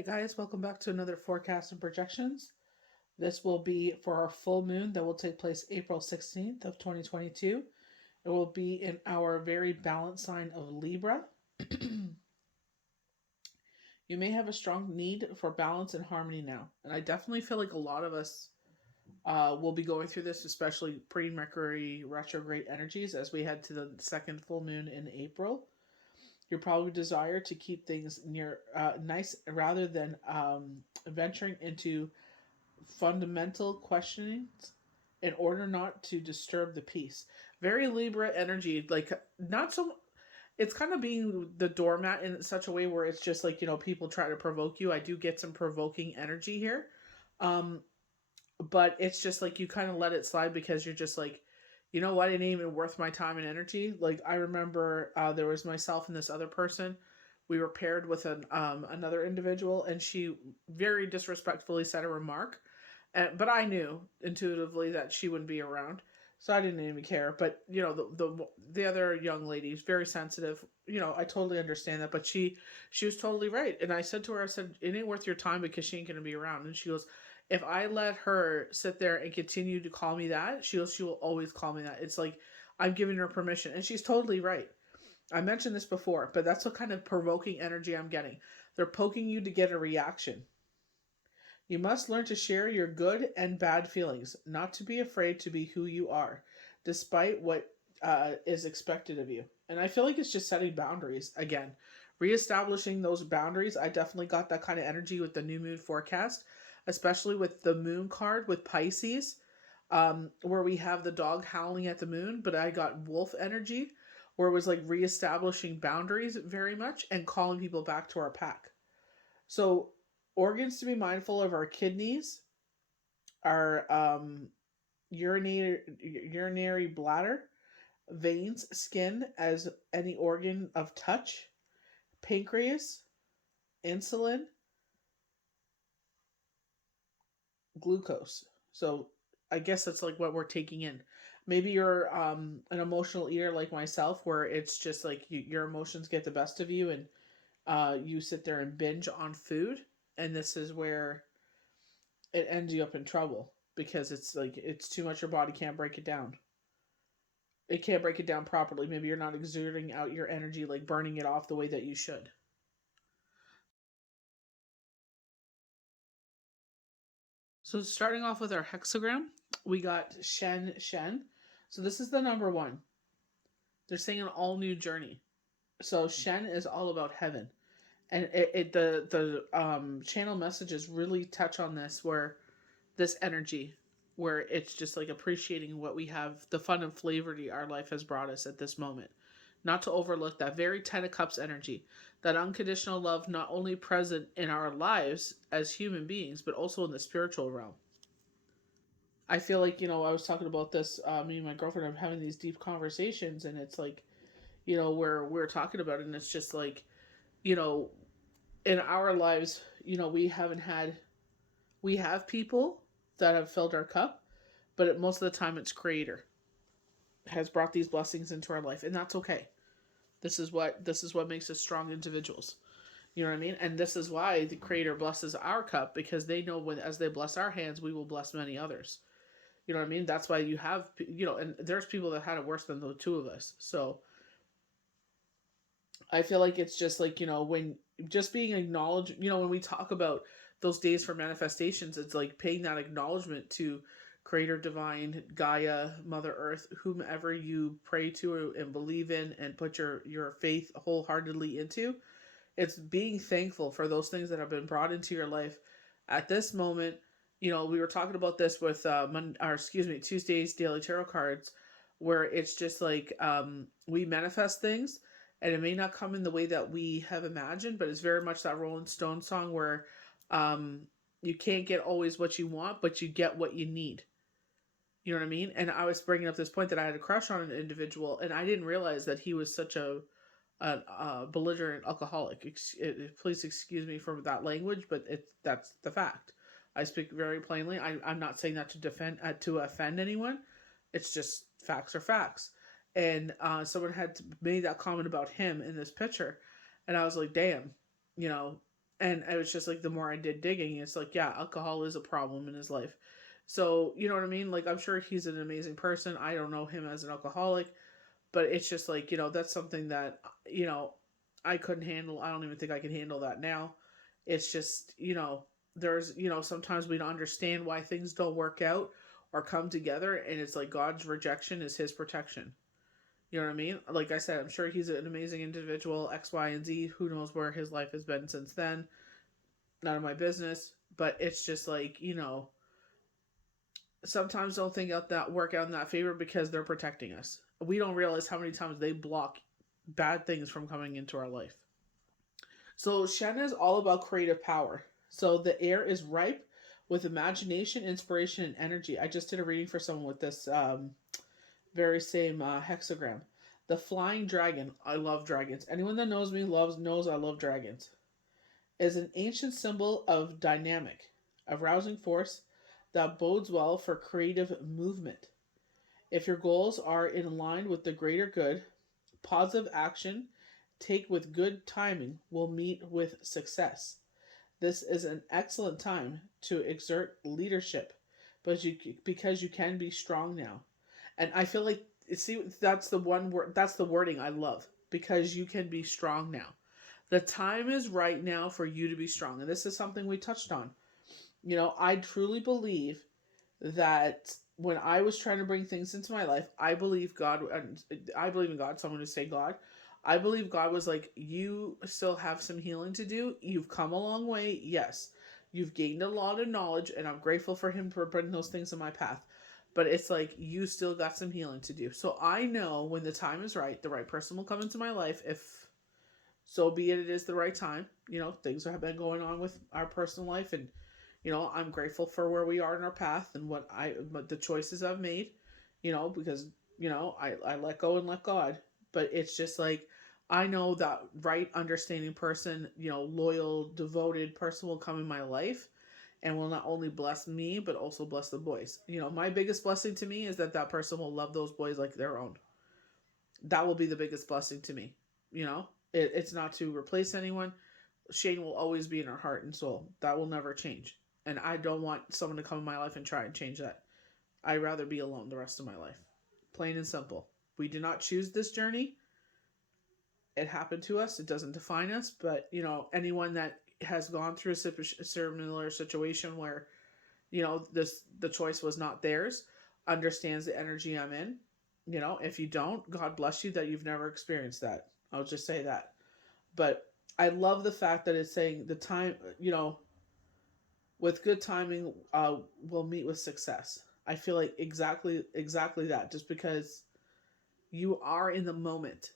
Hi guys, welcome back to another forecast and projections. This will be for our full moon that will take place April 16th of 2022. It will be in our very balanced sign of Libra. You may have a strong need for balance and harmony now. And I definitely feel like a lot of us will be going through this, especially pre-Mercury retrograde energies as we head to the second full moon in April. You probably desire to keep things near nice rather than venturing into fundamental questionings in order not to disturb the peace. Very Libra energy, like not so. It's kind of being the doormat in such a way where it's just like people try to provoke you. I do get some provoking energy here, um, but it's just like you kind of let it slide because you're just like, you know what, it ain't even worth my time and energy. Like I remember there was myself and this other person. We were paired with another individual, and she very disrespectfully said a remark, but I knew intuitively that she wouldn't be around, so I didn't even care. But the other young lady is very sensitive. I totally understand that, but she was totally right. And I said to her, I said, it ain't worth your time because she ain't gonna be around. And she goes, if I let her sit there and continue to call me that, she will always call me that. It's like I'm giving her permission, and she's totally right. I mentioned this before, but that's the kind of provoking energy I'm getting. They're poking you to get a reaction. You must learn to share your good and bad feelings, not to be afraid to be who you are, despite what is expected of you. And I feel like it's just setting boundaries again, reestablishing those boundaries. I definitely got that kind of energy with the new moon forecast, especially with the moon card with Pisces, where we have the dog howling at the moon, but I got wolf energy, where it was like reestablishing boundaries very much and calling people back to our pack. So, organs to be mindful of: our kidneys, our urinary bladder, veins, skin as any organ of touch, pancreas, insulin, glucose. So, I guess that's like what we're taking in. Maybe you're an emotional eater like myself, where it's just like your emotions get the best of you, and you sit there and binge on food. And this is where it ends you up in trouble because it's like it's too much. Your body can't break it down. It can't break it down properly. Maybe you're not exerting out your energy, like burning it off the way that you should. So starting off with our hexagram, we got Shen Shen. So this is the number one. They're saying an all new journey. So Shen is all about heaven, and the channel messages really touch on this, where this energy, where it's just like appreciating what we have, the fun and flavor our life has brought us at this moment. Not to overlook that very Ten of Cups energy, that unconditional love not only present in our lives as human beings, but also in the spiritual realm. I feel like, I was talking about this, me and my girlfriend are having these deep conversations, and it's like, where we're talking about it, and it's just like, you know, in our lives, we have people that have filled our cup, but most of the time it's Creator has brought these blessings into our life, and that's okay. This is what makes us strong individuals. You know what I mean? And this is why the Creator blesses our cup, because they know when as they bless our hands, we will bless many others. You know what I mean? That's why you have, and there's people that had it worse than the two of us. So I feel like it's just like, when just being acknowledged, when we talk about those days for manifestations, it's like paying that acknowledgement to Creator Divine, Gaia, Mother Earth, whomever you pray to and believe in and put your faith wholeheartedly into. It's being thankful for those things that have been brought into your life at this moment. We were talking about this with Tuesday's daily tarot cards, where it's just like we manifest things, and it may not come in the way that we have imagined, but it's very much that Rolling Stone song where um, you can't get always what you want, but you get what you need. You know what I mean? And I was bringing up this point that I had a crush on an individual, and I didn't realize that he was such a belligerent alcoholic. Please excuse me for that language, but that's the fact. I speak very plainly. I'm not saying that to defend to offend anyone. It's just facts are facts. And someone had made that comment about him in this picture, and I was like, damn, you know. And it was just like, the more I did digging, it's like, yeah, alcohol is a problem in his life. So, you know what I mean? Like, I'm sure he's an amazing person. I don't know him as an alcoholic, but it's just like, that's something that, I couldn't handle. I don't even think I can handle that now. It's just, there's, sometimes we don't understand why things don't work out or come together. And it's like God's rejection is his protection. You know what I mean? Like I said, I'm sure he's an amazing individual, X, Y, and Z. Who knows where his life has been since then? None of my business. But it's just like, sometimes don't think out that work out in that favor because they're protecting us. We don't realize how many times they block bad things from coming into our life. So Shen is all about creative power. So the air is ripe with imagination, inspiration, and energy. I just did a reading for someone with this very same hexagram. The flying dragon. I love dragons. Anyone that knows me knows I love dragons. Is an ancient symbol of dynamic, a rousing force that bodes well for creative movement. If your goals are in line with the greater good, positive action, take with good timing, will meet with success. This is an excellent time to exert leadership, because you can be strong now. And I feel like, see, that's the one word, that's the wording I love, because you can be strong now. The time is right now for you to be strong. And this is something we touched on. I truly believe that when I was trying to bring things into my life, I believe God, I believe in God, so I'm going to say God. I believe God was like, you still have some healing to do. You've come a long way. Yes. You've gained a lot of knowledge, and I'm grateful for him for putting those things in my path. But it's like, you still got some healing to do. So I know when the time is right, the right person will come into my life. If so be it is the right time. Things have been going on with our personal life, and I'm grateful for where we are in our path and what the choices I've made, because I let go and let God. But it's just like, I know that right understanding person, loyal, devoted person will come in my life and will not only bless me but also bless the boys. My biggest blessing to me is that person will love those boys like their own. That will be the biggest blessing to me. It's not to replace anyone. Shane will always be in our heart and soul. That will never change. And I don't want someone to come in my life and try and change that. I'd rather be alone the rest of my life. Plain and simple. We did not choose this journey. It happened to us. It doesn't define us. But, anyone that has gone through a similar situation where, the choice was not theirs, understands the energy I'm in. If you don't, God bless you that you've never experienced that. I'll just say that. But I love the fact that it's saying the time, with good timing, we'll meet with success. I feel like exactly that. Just because you are in the moment.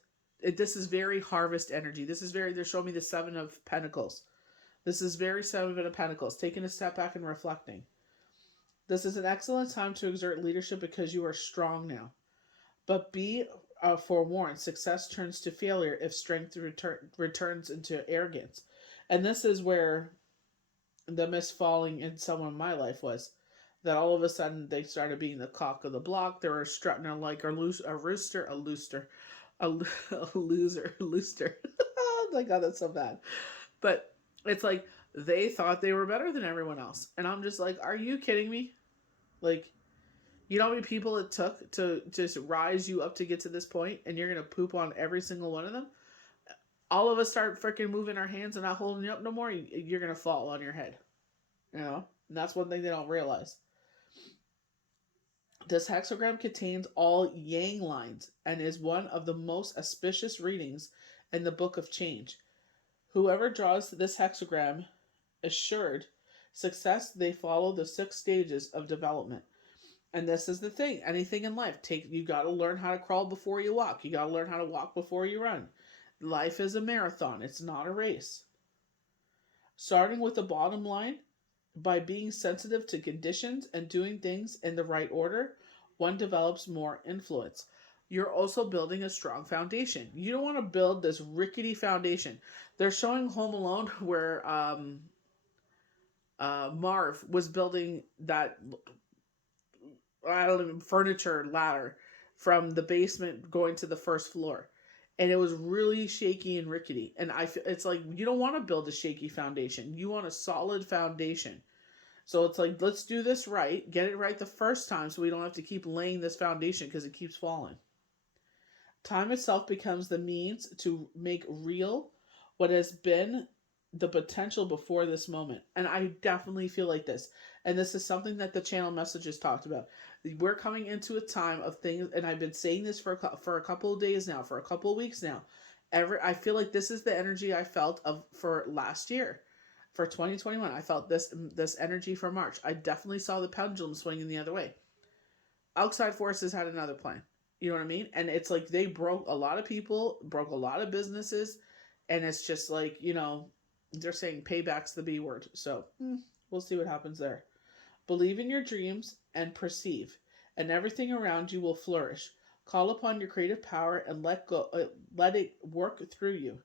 This is very harvest energy. They're showing me the Seven of Pentacles. This is very Seven of Pentacles, taking a step back and reflecting. This is an excellent time to exert leadership because you are strong now. But be forewarned, success turns to failure if strength returns into arrogance. And this is where the misfalling in someone in my life was. That all of a sudden they started being the cock of the block. They were strutting like a rooster, a loser. Oh my God, that's so bad. But it's like, they thought they were better than everyone else. And I'm just like, are you kidding me? Like, you know how many people it took to just rise you up to get to this point, and you're going to poop on every single one of them? All of us start freaking moving our hands and not holding you up no more, you're going to fall on your head. And that's one thing they don't realize. This hexagram contains all yang lines and is one of the most auspicious readings in the Book of Change. Whoever draws this hexagram assured success. They follow the 6 stages of development. And this is the thing. Anything in life, you got to learn how to crawl before you walk. You got to learn how to walk before you run. Life is a marathon. It's not a race. Starting with the bottom line, by being sensitive to conditions and doing things in the right order, one develops more influence. You're also building a strong foundation. You don't want to build this rickety foundation. They're showing Home Alone where Marv was building that, I don't know, furniture ladder from the basement going to the first floor. and it was really shaky and rickety. And it's like you don't want to build a shaky foundation. You want a solid foundation. So it's like, let's do this right, get it right the first time so we don't have to keep laying this foundation because it keeps falling. Time itself becomes the means to make real what has been the potential before this moment. And I definitely feel like this. And this is something that the channel messages talked about. We're coming into a time of things, and I've been saying this for a couple of days now, for a couple of weeks now. I feel like this is the energy I felt of for last year. For 2021, I felt this energy for March. I definitely saw the pendulum swinging the other way. Outside forces had another plan. You know what I mean? And it's like they broke a lot of people, broke a lot of businesses, and it's just like, they're saying payback's the B word. So we'll see what happens there. Believe in your dreams and perceive, and everything around you will flourish. Call upon your creative power and let it work through you.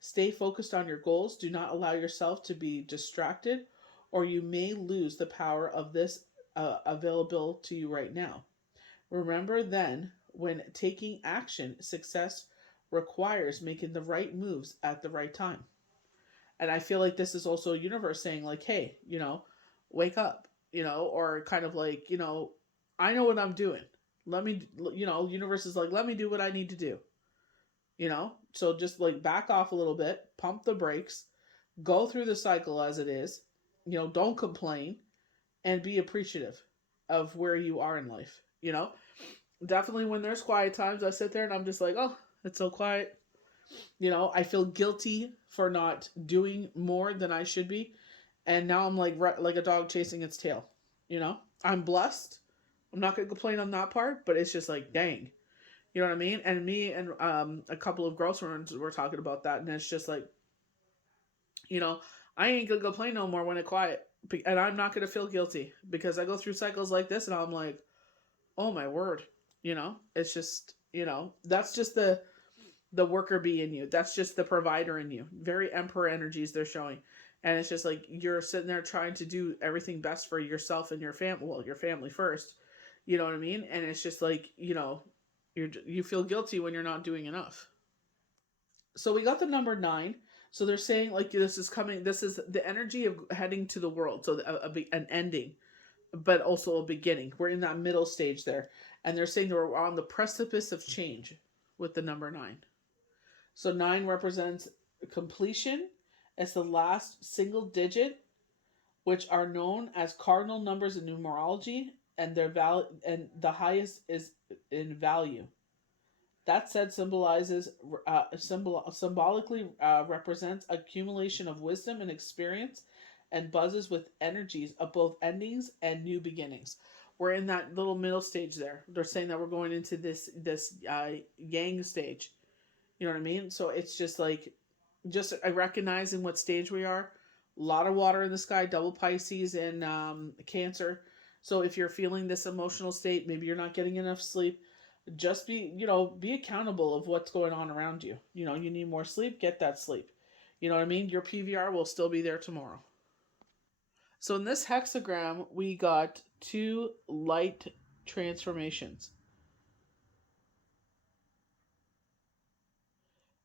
Stay focused on your goals. Do not allow yourself to be distracted, or you may lose the power of this available to you right now. Remember then, when taking action, success requires making the right moves at the right time. And I feel like this is also a universe saying, like, hey, wake up, or kind of like, I know what I'm doing. Let me, universe is like, let me do what I need to do, So just like back off a little bit, pump the brakes, go through the cycle as it is, don't complain, and be appreciative of where you are in life, Definitely when there's quiet times, I sit there and I'm just like, oh, it's so quiet. I feel guilty for not doing more than I should be. And now I'm like a dog chasing its tail. I'm blessed. I'm not going to complain on that part, but it's just like, dang. You know what I mean? And me and a couple of girls were talking about that. And it's just like, I ain't going to complain no more when it's quiet. And I'm not going to feel guilty because I go through cycles like this and I'm like, oh my word. It's just, that's just the worker bee in you. That's just the provider in you. Very emperor energies they're showing. And it's just like you're sitting there trying to do everything best for yourself and your family. Well, your family first. You know what I mean? And it's just like, you feel guilty when you're not doing enough. So we got the number 9. So they're saying like this is coming. This is the energy of heading to the world. So an ending, but also a beginning. We're in that middle stage there. And they're saying that we're on the precipice of change with the number 9. So 9 represents completion. It's the last single digit, which are known as cardinal numbers in numerology, and and the highest is in value. That said, symbolically represents accumulation of wisdom and experience, and buzzes with energies of both endings and new beginnings. We're in that little middle stage there. They're saying that we're going into this yang stage. You know what I mean? So it's just like, just recognizing what stage we are. A lot of water in the sky, double Pisces and Cancer. So if you're feeling this emotional state, maybe you're not getting enough sleep, just be accountable of what's going on around you. You need more sleep, get that sleep. You know what I mean? Your PVR will still be there tomorrow. So in this hexagram, we got 2 light transformations.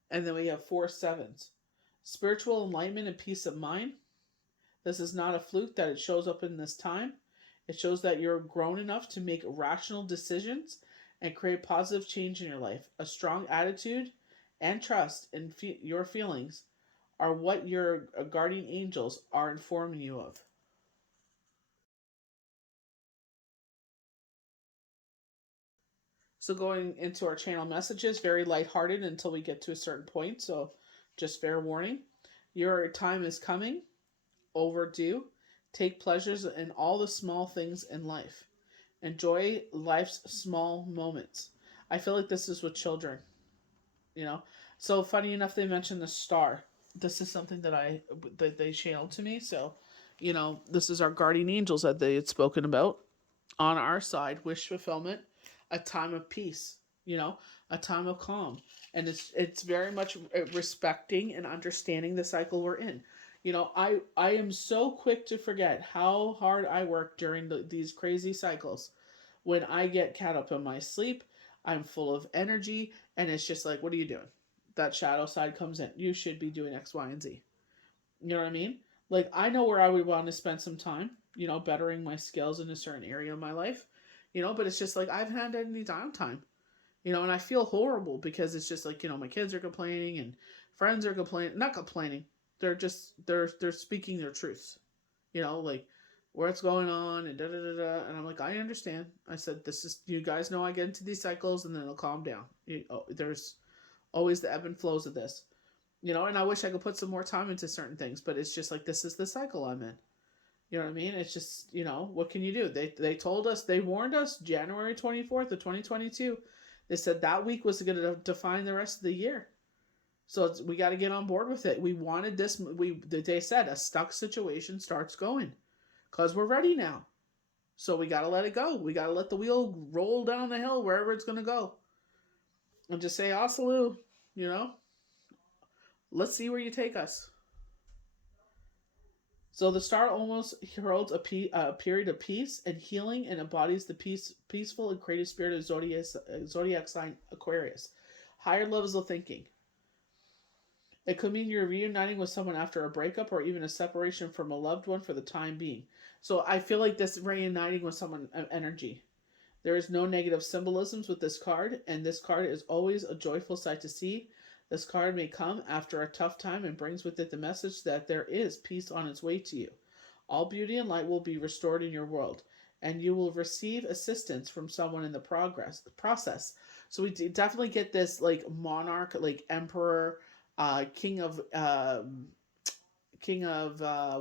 And then we have 4 sevens. Spiritual enlightenment and peace of mind. This is not a fluke that it shows up in this time. It shows that you're grown enough to make rational decisions and create positive change in your life. A strong attitude and trust in your feelings are what your guardian angels are informing you of. So going into our channel messages, very lighthearted until we get to a certain point. So just fair warning. Your time is coming, overdue. Take pleasures in all the small things in life. Enjoy life's small moments. I feel like this is with children, you know. So funny enough, they mentioned the star. This is something that they channeled to me. So, this is our guardian angels that they had spoken about on our side. Wish fulfillment, a time of peace, a time of calm, and it's very much respecting and understanding the cycle we're in. I am so quick to forget how hard I work during these crazy cycles. When I get caught up in my sleep, I'm full of energy, and it's just like, what are you doing? that shadow side comes in. You should be doing X, Y, and Z. You know what I mean? Like, I know where I would want to spend some time, bettering my skills in a certain area of my life, but it's just like I haven't had any downtime, and I feel horrible because it's just like, my kids are complaining and friends are complaining, not complaining. They're speaking their truths, like what's going on and da da da da. And I'm like, I understand. I said, this is, you guys know I get into these cycles and then it'll calm down. There's always the ebb and flows of this, and I wish I could put some more time into certain things, but it's just like, this is the cycle I'm in. You know what I mean? It's just, what can you do? They told us, they warned us January 24th of 2022. They said that week was going to define the rest of the year. So we got to get on board with it. We wanted this. They said a stuck situation starts going because we're ready now. So we got to let it go. We got to let the wheel roll down the hill wherever it's going to go. And just say, Asalu, let's see where you take us. So the star almost heralds a period of peace and healing and embodies the peaceful and creative spirit of zodiac sign Aquarius. Higher levels of thinking. It could mean you're reuniting with someone after a breakup or even a separation from a loved one for the time being. So I feel like this reuniting with someone energy. There is no negative symbolisms with this card, and this card is always a joyful sight to see. This card may come after a tough time and brings with it the message that there is peace on its way to you. All beauty and light will be restored in your world, and you will receive assistance from someone in the process. So we definitely get this like monarch, like emperor, king of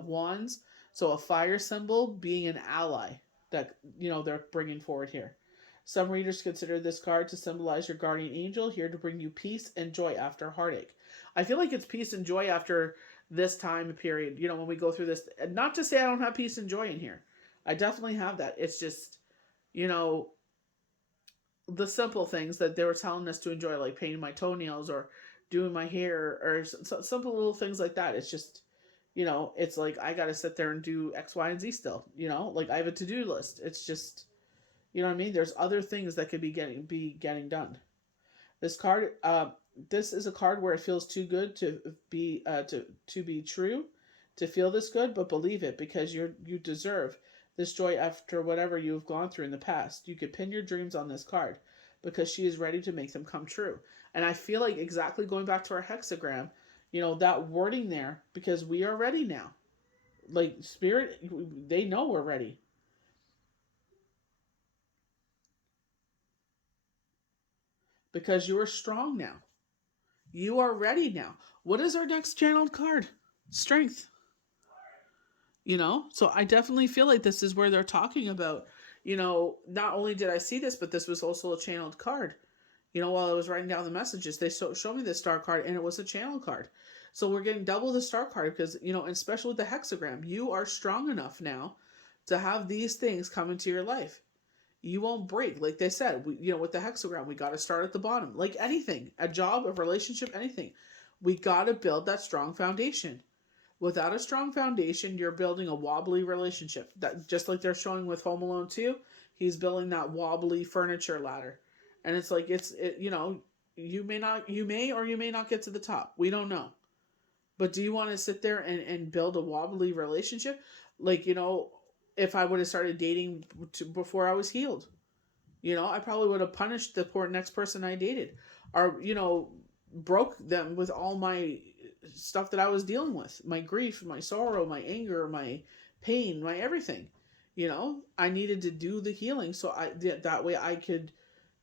wands. So a fire symbol being an ally that they're bringing forward here. Some readers consider this card to symbolize your guardian angel, here to bring you peace and joy after heartache. I feel like it's peace and joy after this time period, when we go through this. Not to say I don't have peace and joy in here. I definitely have that. It's just, the simple things that they were telling us to enjoy, like painting my toenails or doing my hair or simple little things like that. It's just, it's like I got to sit there and do X, Y, and Z still, like I have a to-do list. It's just, you know what I mean? There's other things that could be getting done. This card, this is a card where it feels too good to be true, to feel this good, but believe it because you deserve this joy after whatever you have gone through in the past. You could pin your dreams on this card because she is ready to make them come true. And I feel like exactly going back to our hexagram, that wording there, because we are ready now. Like spirit, they know we're ready. Because you are strong now. You are ready now. What is our next channeled card? Strength. So I definitely feel like this is where they're talking about, not only did I see this, but this was also a channeled card. While I was writing down the messages, they showed me the star card and it was a channel card. So we're getting double the star card because, especially with the hexagram, you are strong enough now to have these things come into your life. You won't break. Like they said, with the hexagram, we got to start at the bottom. Like anything, a job, a relationship, anything. We got to build that strong foundation. Without a strong foundation, you're building a wobbly relationship. That just like they're showing with Home Alone 2, he's building that wobbly furniture ladder. And it's like, you may or you may not get to the top. We don't know. But do you want to sit there and build a wobbly relationship? Like, if I would have started dating before I was healed, I probably would have punished the poor next person I dated, or broke them with all my stuff that I was dealing with, my grief, my sorrow, my anger, my pain, my everything. I needed to do the healing so that way I could,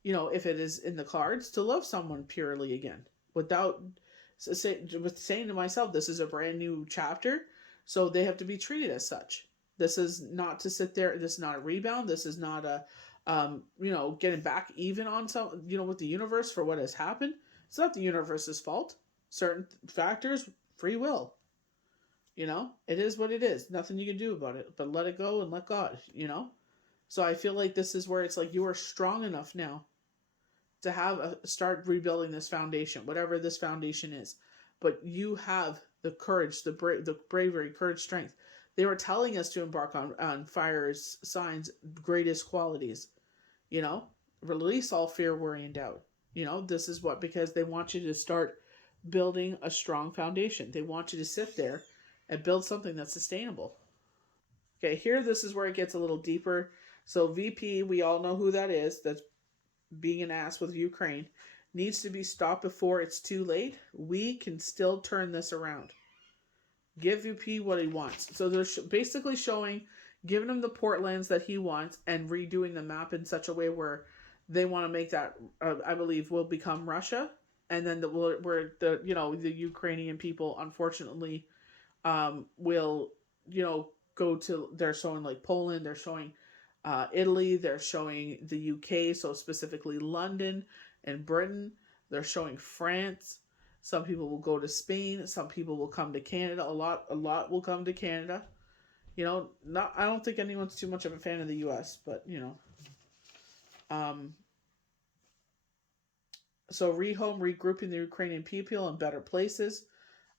if it is in the cards, to love someone purely again without saying to myself, this is a brand new chapter, so they have to be treated as such. This is not to sit there. This is not a rebound. This is not a, getting back even on some, with the universe for what has happened. It's not the universe's fault. Certain factors, free will. It is what it is. Nothing you can do about it, but let it go and let God, So I feel like this is where it's like you are strong enough now to start rebuilding this foundation, whatever this foundation is. But you have the courage, the bravery, courage, strength. They were telling us to embark on fire's signs' greatest qualities. Release all fear, worry, and doubt. This is because they want you to start building a strong foundation. They want you to sit there and build something that's sustainable. Okay, here this is where it gets a little deeper. So VP, we all know who that is. That's being an ass with Ukraine. Needs to be stopped before it's too late. We can still turn this around. Give VP what he wants. So they're basically showing, giving him the portlands that he wants and redoing the map in such a way where they want to make that, I believe, will become Russia. And then where the the Ukrainian people, unfortunately, will go to, they're showing like Poland, they're showing Italy, they're showing the UK, so specifically London and Britain, they're showing France. Some people will go to Spain, some people will come to Canada, a lot will come to Canada. Not, I don't think anyone's too much of a fan of the US, but um so regrouping the Ukrainian people in better places.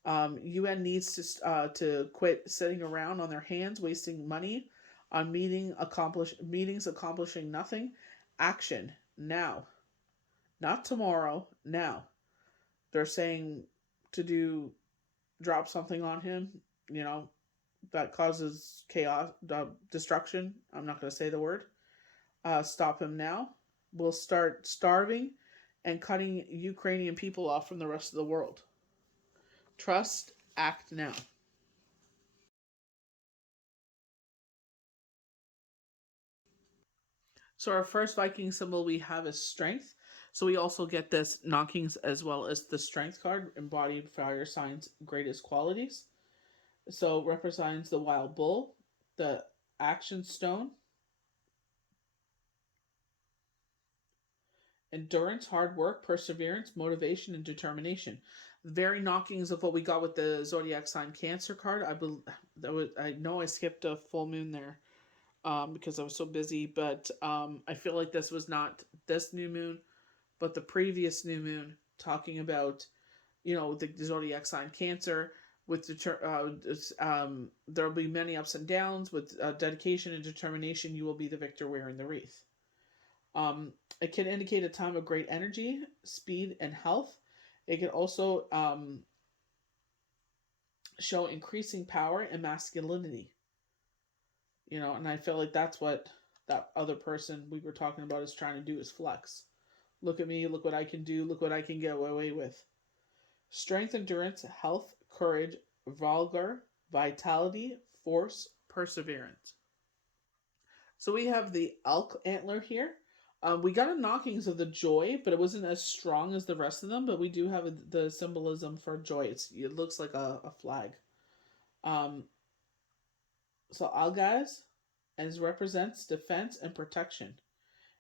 UN needs to quit sitting around on their hands, wasting money on meetings accomplishing nothing. Action now, not tomorrow. Now, they're saying to drop something on him. You know that causes chaos, destruction. I'm not going to say the word. Stop him now. We'll start starving and cutting Ukrainian people off from the rest of the world. Trust, act now. So our first Viking symbol we have is strength. So we also get this knockings as well as the strength card, embodied fire signs' greatest qualities. So represents the wild bull, the action stone, endurance, hard work, perseverance, motivation, and determination. Very knockings of what we got with the zodiac sign Cancer card. I know I skipped a full moon there, because I was so busy, but I feel like this was not this new moon, but the previous new moon, talking about the zodiac sign Cancer. With there will be many ups and downs. With dedication and determination, you will be the victor wearing the wreath. It can indicate a time of great energy, speed, and health. It can also show increasing power and masculinity. And I feel like that's what that other person we were talking about is trying to do, is flex. Look at me, look what I can do, look what I can get away with. Strength, endurance, health, courage, valor, vitality, force, perseverance. So we have the elk antler here. We got a knockings of the joy, but it wasn't as strong as the rest of them. But we do have the symbolism for joy. It looks like a flag. Um, so algaz as represents defense and protection.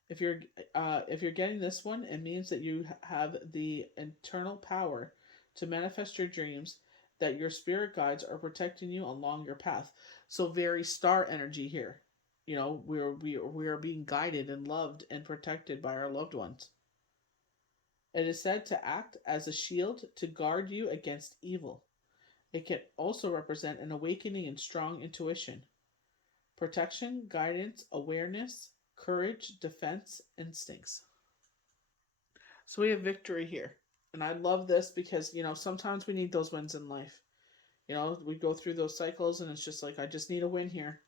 If you're getting this one, it means that you have the internal power to manifest your dreams. That your spirit guides are protecting you along your path. So very star energy here. We are being guided and loved and protected by our loved ones. It is said to act as a shield to guard you against evil. It can also represent an awakening and strong intuition, protection, guidance, awareness, courage, defense, instincts. So we have victory here. And I love this because, sometimes we need those wins in life. We go through those cycles and it's just like, I just need a win here.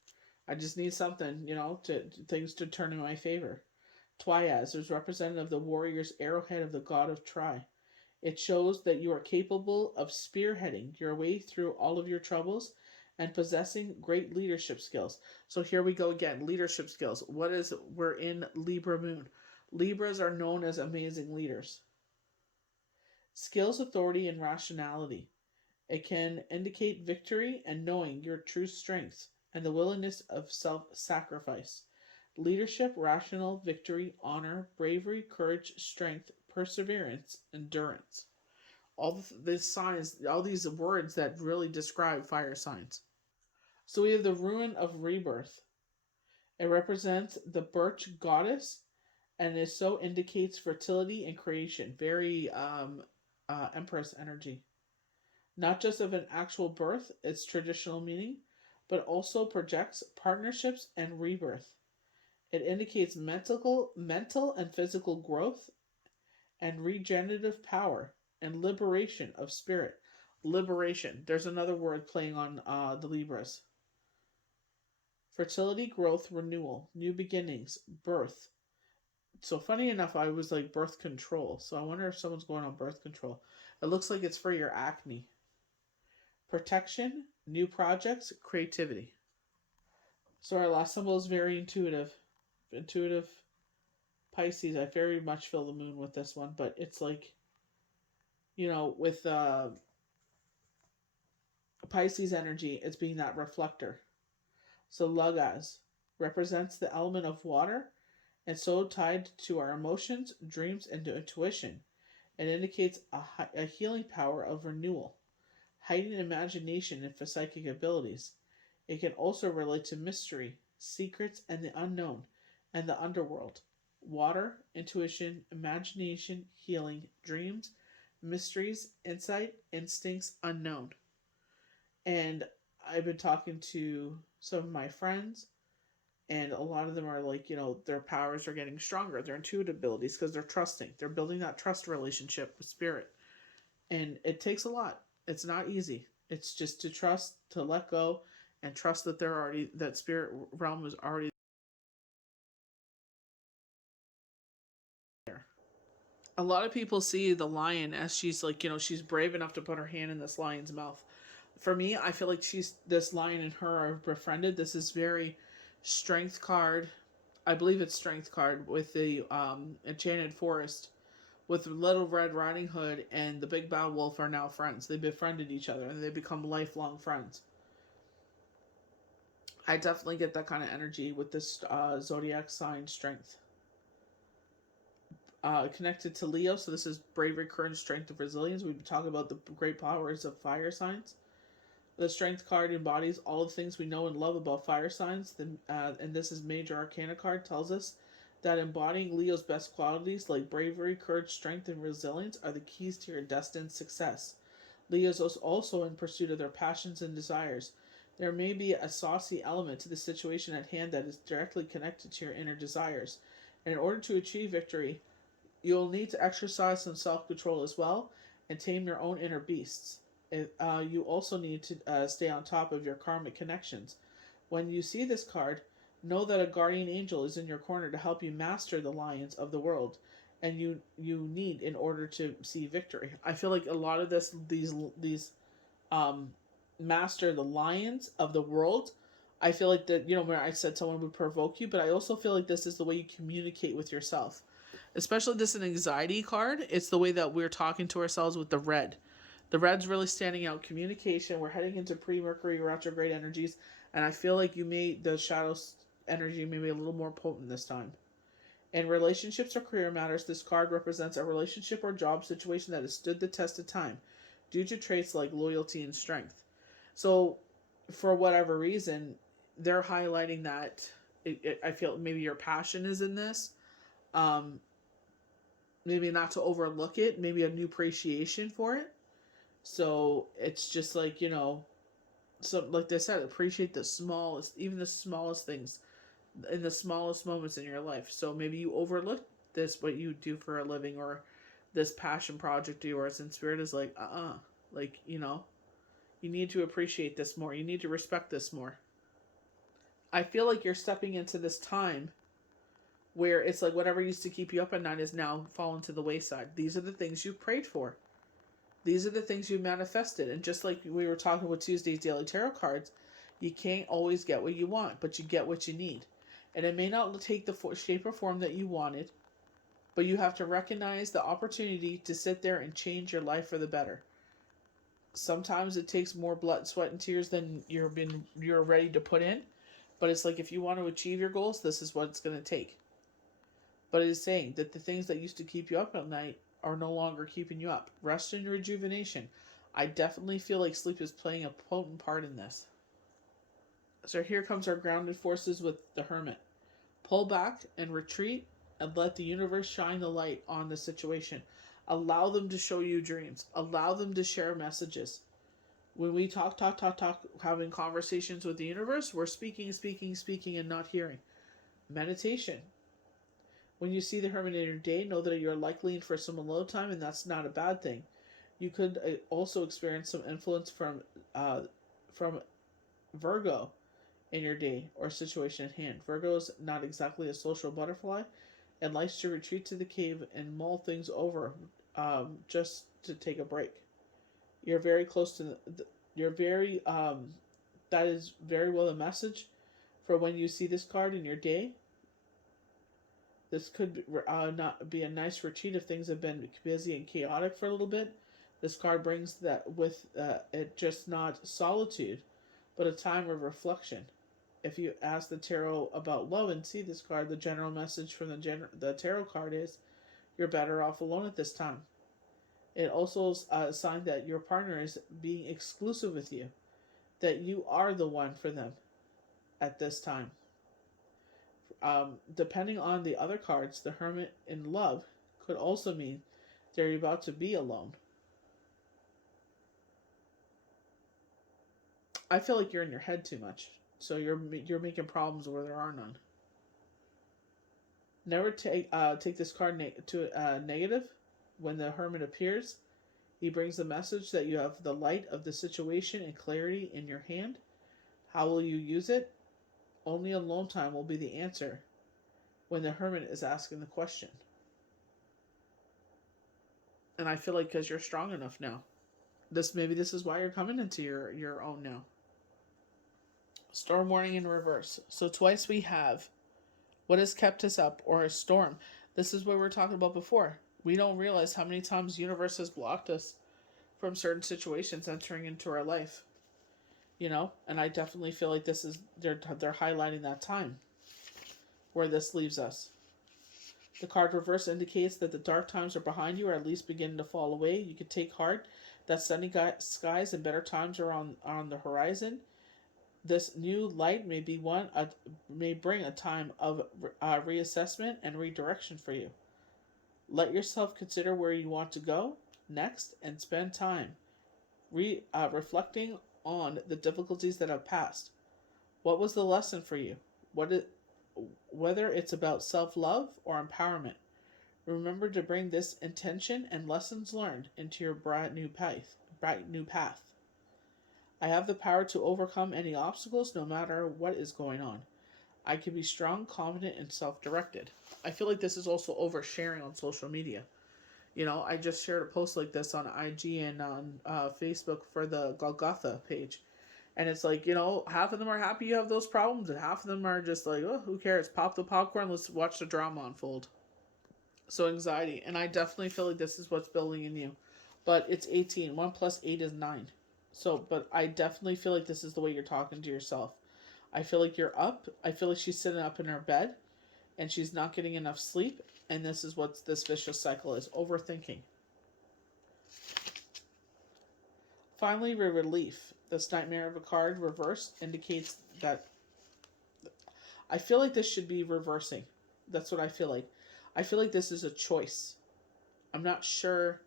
I just need something, to things to turn in my favor. Twyaz is representative of the warrior's arrowhead of the god of Tri. It shows that you are capable of spearheading your way through all of your troubles and possessing great leadership skills. So here we go again, leadership skills. We're in Libra moon. Libras are known as amazing leaders. Skills, authority, and rationality. It can indicate victory and knowing your true strengths and the willingness of self-sacrifice. Leadership, rational, victory, honor, bravery, courage, strength, perseverance, endurance. All these signs, all these words that really describe fire signs. So we have the rune of rebirth. It represents the birch goddess, and it so indicates fertility and creation. Very Empress energy. Not just of an actual birth, its traditional meaning, but also projects partnerships and rebirth. It indicates mental and physical growth and regenerative power, and liberation of spirit. Liberation. There's another word playing on the Libras. Fertility, growth, renewal, new beginnings, birth. So funny enough, I was like birth control. So I wonder if someone's going on birth control. It looks like it's for your acne. Protection, new projects, creativity. So our last symbol is very intuitive. Intuitive Pisces. I very much feel the moon with this one, but it's like, with Pisces energy, it's being that reflector. So Logos represents the element of water and so tied to our emotions, dreams, and intuition. It indicates a healing power of renewal, heightened imagination, and for psychic abilities. It can also relate to mystery, secrets, and the unknown, and the underworld. Water, intuition, imagination, healing, dreams, mysteries, insight, instincts, unknown. And I've been talking to some of my friends, and a lot of them are like, their powers are getting stronger, their intuitive abilities, because they're trusting. They're building that trust relationship with spirit. And it takes a lot. It's not easy. It's just to trust, to let go, and trust that that spirit realm is already there. A lot of people see the lion as she's like, she's brave enough to put her hand in this lion's mouth. For me, I feel like this lion and her are befriended. This is very strength card. I believe it's strength card with the enchanted forest, with Little Red Riding Hood and the Big Bad Wolf are now friends. They befriended each other and they become lifelong friends. I definitely get that kind of energy with this zodiac sign strength. Connected to Leo, so this is bravery, courage, strength, and resilience. We've been talking about the great powers of fire signs. The strength card embodies all the things we know and love about fire signs. And this is major arcana card, tells us that embodying Leo's best qualities like bravery, courage, strength, and resilience are the keys to your destined success. Leos are also in pursuit of their passions and desires. There may be a saucy element to the situation at hand that is directly connected to your inner desires. And in order to achieve victory, you'll need to exercise some self-control as well and tame your own inner beasts. You also need to stay on top of your karmic connections. When you see this card, know that a guardian angel is in your corner to help you master the lions of the world, and you need in order to see victory. I feel like a lot of these master the lions of the world. I feel like that, where I said someone would provoke you, but I also feel like this is the way you communicate with yourself. Especially this an anxiety card. It's the way that we're talking to ourselves with the red. The red's really standing out. Communication. We're heading into pre-Mercury retrograde energies, and I feel like the shadow energy may be a little more potent this time. In relationships or career matters, this card represents a relationship or job situation that has stood the test of time due to traits like loyalty and strength. So, for whatever reason, they're highlighting that I feel maybe your passion is in this. Maybe not to overlook it, maybe a new appreciation for it. So it's just like, so like they said, appreciate the smallest, even the smallest things in the smallest moments in your life. So maybe you overlook this, what you do for a living, or this passion project of yours, and spirit is like, like, you need to appreciate this more. You need to respect this more. I feel like you're stepping into this time where it's like whatever used to keep you up at night is now fallen to the wayside. These are the things you prayed for. These are the things you manifested. And just like we were talking with Tuesday's Daily Tarot cards, you can't always get what you want, but you get what you need. And it may not take the shape or form that you wanted, but you have to recognize the opportunity to sit there and change your life for the better. Sometimes it takes more blood, sweat, and tears than you're ready to put in. But it's like if you want to achieve your goals, this is what it's going to take. But it is saying that the things that used to keep you up at night are no longer keeping you up. Rest and rejuvenation. I definitely feel like sleep is playing a potent part in this. So here comes our grounded forces with the Hermit. Pull back and retreat and let the universe shine the light on the situation. Allow them to show you dreams. Allow them to share messages. When we talk, having conversations with the universe, we're speaking, and not hearing. Meditation. When you see the Hermit in your day, know that you're likely in for some alone time, and that's not a bad thing. You could also experience some influence from Virgo in your day or situation at hand. Virgo is not exactly a social butterfly and likes to retreat to the cave and mull things over, just to take a break. You're very close to you're very that is very well a message for when you see this card in your day. This could not be a nice retreat if things have been busy and chaotic for a little bit. This card brings that with it, just not solitude, but a time of reflection. If you ask the tarot about love and see this card, the general message from the tarot card is you're better off alone at this time. It also is a sign that your partner is being exclusive with you, that you are the one for them at this time. Depending on the other cards, the Hermit in love could also mean they're about to be alone. I feel like you're in your head too much, so you're making problems where there are none. Never take this card to negative. When the Hermit appears, he brings the message that you have the light of the situation and clarity in your hand. How will you use it? Only alone time will be the answer when the Hermit is asking the question. And I feel like because you're strong enough now, this is why you're coming into your own now. Storm warning in reverse. So twice we have what has kept us up or a storm. This is what we were talking about before. We don't realize how many times the universe has blocked us from certain situations entering into our life. And I definitely feel like this is they're highlighting that time where this leaves us. The card reverse indicates that the dark times are behind you, or at least beginning to fall away. You can take heart that sunny skies and better times are on the horizon. This new light may bring a time of reassessment and redirection for you. Let yourself consider where you want to go next and spend time reflecting on the difficulties that have passed. What was the lesson for you? Whether it's about self-love or empowerment, remember to bring this intention and lessons learned into your bright new path. I have the power to overcome any obstacles no matter what is going on. I can be strong, confident, and self-directed. I feel like this is also oversharing on social media. I just shared a post like this on IG and on Facebook for the Golgotha page. And it's like, half of them are happy you have those problems, and half of them are just like, oh, who cares? Pop the popcorn, let's watch the drama unfold. So anxiety. And I definitely feel like this is what's building in you. But it's 18. 1 plus 8 is 9. So, but I definitely feel like this is the way you're talking to yourself. I feel like you're up. I feel like she's sitting up in her bed and she's not getting enough sleep. And this is what this vicious cycle is. Overthinking. Finally, relief. This Nightmare of a card reversed indicates that I feel like this should be reversing. That's what I feel like. I feel like this is a choice. I'm not sure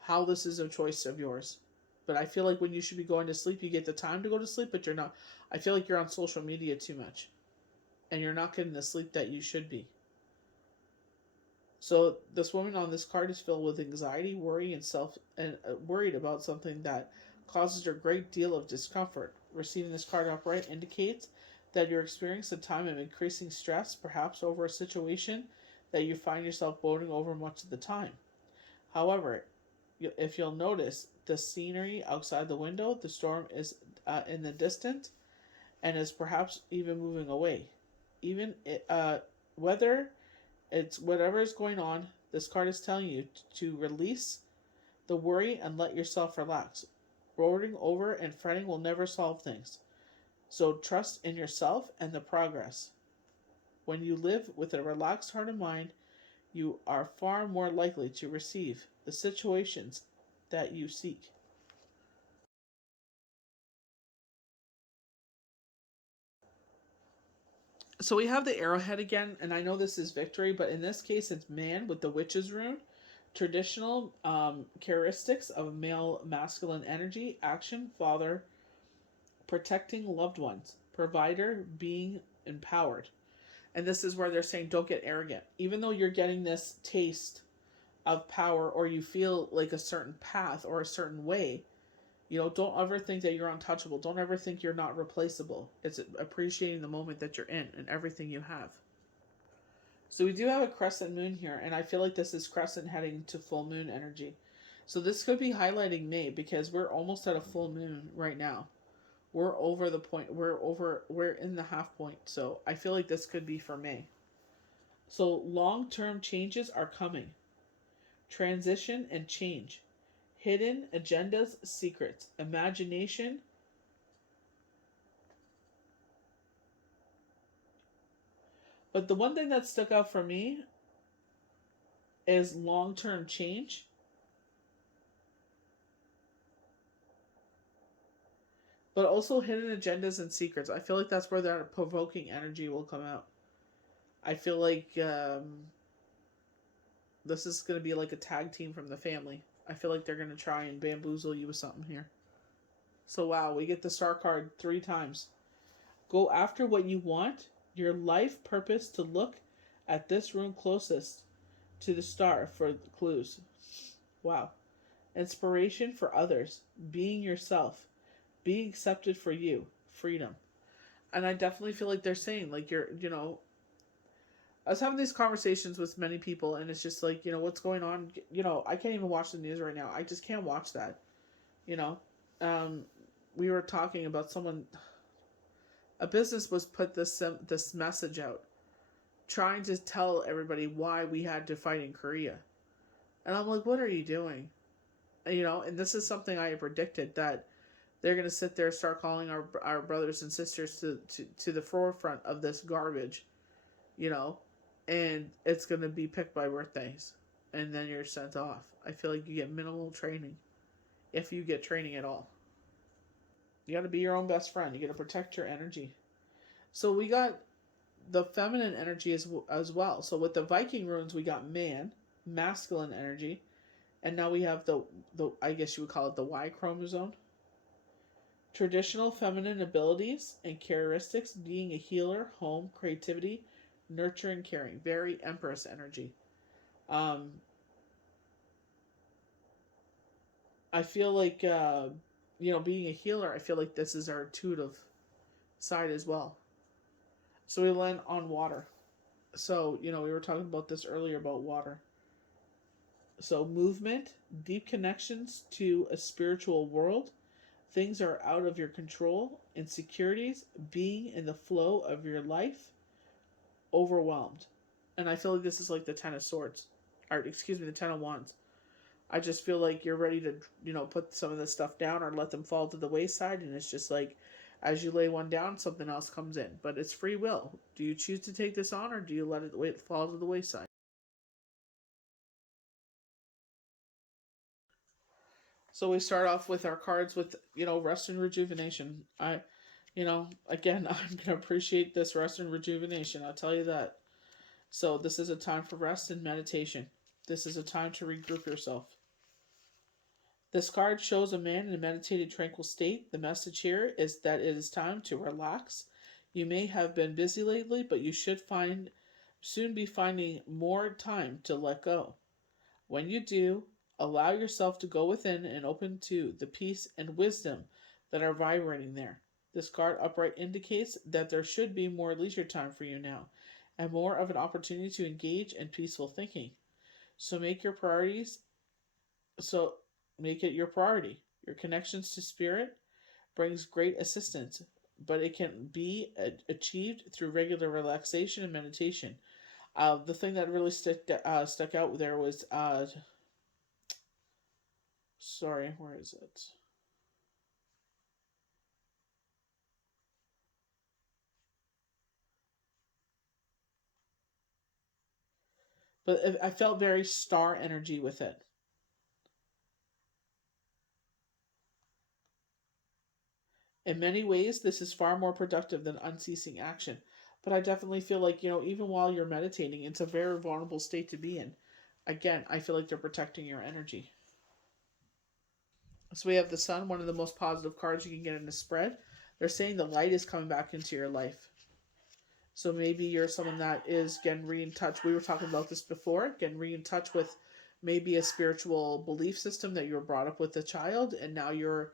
how this is a choice of yours. But I feel like when you should be going to sleep, you get the time to go to sleep, but you're not. I feel like you're on social media too much. And you're not getting the sleep that you should be. So this woman on this card is filled with anxiety, worry, and worried about something that causes her a great deal of discomfort. Receiving this card upright indicates that you're experiencing a time of increasing stress, perhaps over a situation that you find yourself boating over much of the time. However, if you'll notice the scenery outside the window, the storm is in the distance and is perhaps even moving away. Even whether it's whatever is going on, this card is telling you to release the worry and let yourself relax. Brooding over and fretting will never solve things. So trust in yourself and the progress. When you live with a relaxed heart and mind, you are far more likely to receive the situations that you seek. So we have the arrowhead again, and I know this is victory, but in this case it's man with the witch's rune. Traditional characteristics of male masculine energy: action, father, protecting loved ones, provider, being empowered. And this is where they're saying don't get arrogant. Even though you're getting this taste of power, or you feel like a certain path or a certain way, don't ever think that you're untouchable. Don't ever think you're not replaceable. It's appreciating the moment that you're in and everything you have. So we do have a crescent moon here, and I feel like this is crescent heading to full moon energy. So this could be highlighting May, because we're almost at a full moon right now. We're over the point. We're in the half point. So I feel like this could be for May. So long-term changes are coming. Transition and change. Hidden agendas, secrets, imagination. But the one thing that stuck out for me is long-term change. But also hidden agendas and secrets. I feel like that's where that provoking energy will come out. I feel like this is going to be like a tag team from the family. I feel like they're going to try and bamboozle you with something here. So wow, we get the star card 3 times. Go after what you want. Your life purpose to look at this room closest to the star for clues. Wow. Inspiration for others. Being yourself. Being accepted for you. Freedom. And I definitely feel like they're saying, like, I was having these conversations with many people, and it's just like, what's going on? I can't even watch the news right now. I just can't watch that. You know, we were talking about a business was put this message out, trying to tell everybody why we had to fight in Korea, and I'm like, what are you doing? And this is something I predicted, that they're gonna sit there, start calling our brothers and sisters to the forefront of this garbage, and it's gonna be picked by birthdays, and then you're sent off. I feel like you get minimal training, if you get training at all. You got to be your own best friend. You got to protect your energy. So we got the feminine energy as well. So with the Viking runes, we got man, masculine energy, and now we have the I guess you would call it the Y chromosome. Traditional feminine abilities and characteristics: being a healer, home, creativity, nurturing, caring. Very Empress energy. Um, I feel like being a healer. I feel like this is our intuitive side as well. So we land on water. So, we were talking about this earlier about water. So, movement, deep connections to a spiritual world, things are out of your control, insecurities, being in the flow of your life, overwhelmed. And I feel like this is like the Ten of Swords, or excuse me, the Ten of Wands. I just feel like you're ready to, put some of this stuff down or let them fall to the wayside. And it's just like, as you lay one down, something else comes in. But it's free will. Do you choose to take this on, or do you let it fall to the wayside? So we start off with our cards with, rest and rejuvenation. Again, I'm going to appreciate this rest and rejuvenation. I'll tell you that. So this is a time for rest and meditation. This is a time to regroup yourself. This card shows a man in a meditated, tranquil state. The message here is that it is time to relax. You may have been busy lately, but you should soon be finding more time to let go. When you do, allow yourself to go within and open to the peace and wisdom that are vibrating there. This card upright indicates that there should be more leisure time for you now, and more of an opportunity to engage in peaceful thinking. So so make it your priority. Your connections to spirit brings great assistance, but it can be achieved through regular relaxation and meditation. The thing that really stuck out there was sorry, where is it? But I felt very star energy with it. In many ways, this is far more productive than unceasing action. But I definitely feel like, even while you're meditating, it's a very vulnerable state to be in. Again, I feel like they're protecting your energy. So we have the sun, one of the most positive cards you can get in a spread. They're saying the light is coming back into your life. So maybe you're someone that is getting re in touch. We were talking about this before, getting re in touch with maybe a spiritual belief system that you were brought up with a child, and now you're,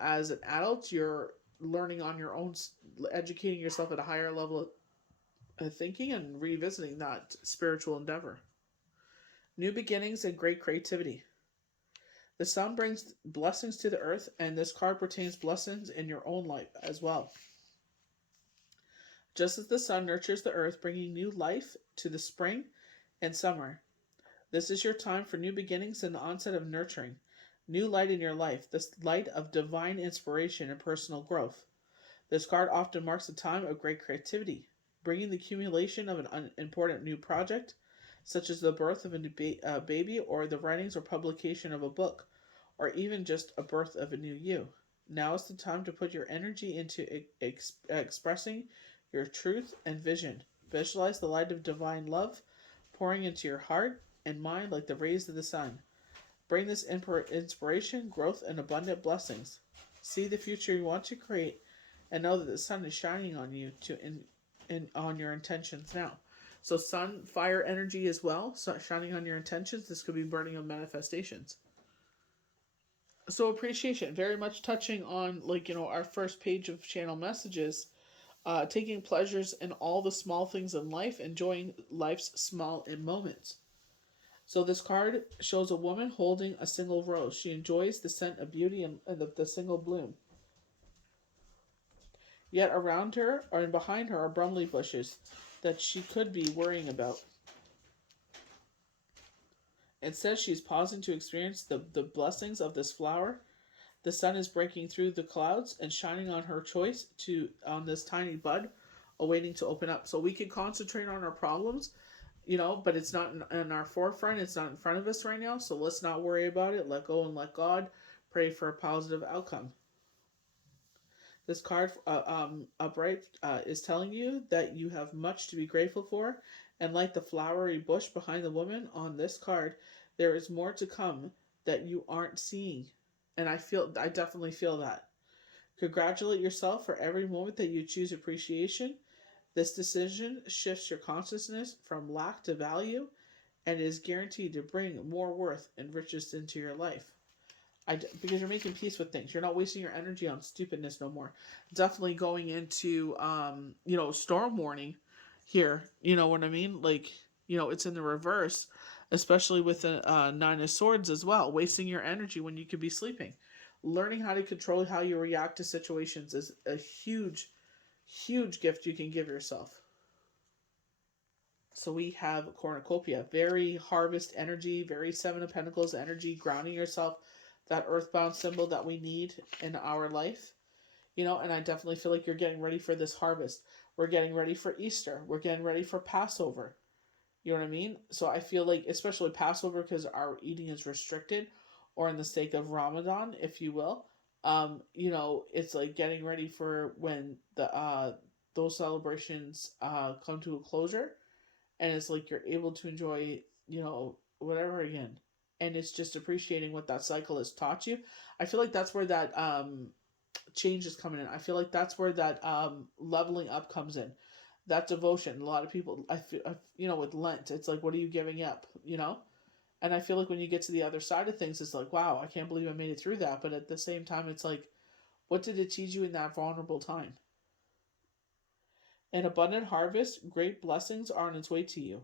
as an adult, you're learning on your own, educating yourself at a higher level of thinking and revisiting that spiritual endeavor. New beginnings and great creativity. The sun brings blessings to the earth, and this card pertains blessings in your own life as well. Just as the sun nurtures the earth, bringing new life to the spring and summer, this is your time for new beginnings and the onset of nurturing. New light in your life, this light of divine inspiration and personal growth. This card often marks a time of great creativity, bringing the accumulation of an important new project, such as the birth of a new baby, or the writings or publication of a book, or even just a birth of a new you. Now is the time to put your energy into expressing your truth and vision. Visualize the light of divine love pouring into your heart and mind like the rays of the sun. Bring this inspiration, growth, and abundant blessings. See the future you want to create, and know that the sun is shining on you on your intentions now. So sun, fire energy as well, so shining on your intentions. This could be burning of manifestations. So appreciation, very much touching on our first page of channel messages, taking pleasures in all the small things in life, enjoying life's small moments. So this card shows a woman holding a single rose. She enjoys the scent of beauty and the single bloom. Yet around her and behind her are bromley bushes that she could be worrying about. It says she's pausing to experience the blessings of this flower. The sun is breaking through the clouds and shining on her choice on this tiny bud, awaiting to open up. So we can concentrate on our problems, but it's not in our forefront. It's not in front of us right now. So let's not worry about it. Let go and let God. Pray for a positive outcome. This card, upright, is telling you that you have much to be grateful for. And like the flowery bush behind the woman on this card, there is more to come that you aren't seeing. And I definitely feel that. Congratulate yourself for every moment that you choose appreciation. This decision shifts your consciousness from lack to value and is guaranteed to bring more worth and riches into your life. Because you're making peace with things. You're not wasting your energy on stupidness no more. Definitely going into, storm warning here. You know what I mean? It's in the reverse, especially with the Nine of Swords as well. Wasting your energy when you could be sleeping. Learning how to control how you react to situations is a huge, huge gift you can give yourself. So we have cornucopia, very harvest energy, very Seven of Pentacles energy, grounding yourself, that earthbound symbol that we need in our life. And I definitely feel like you're getting ready for this harvest. We're getting ready for Easter. We're getting ready for Passover. You know what I mean? So I feel like, especially Passover, because our eating is restricted, or in the sake of Ramadan, if you will, it's like getting ready for when those celebrations come to a closure, and it's like you're able to enjoy, whatever again. And it's just appreciating what that cycle has taught you. I feel like that's where that change is coming in. I feel like that's where that leveling up comes in. That devotion. A lot of people, I feel, with Lent, it's like, what are you giving up? And I feel like when you get to the other side of things, it's like, wow, I can't believe I made it through that. But at the same time, it's like, what did it teach you in that vulnerable time? An abundant harvest, great blessings are on its way to you.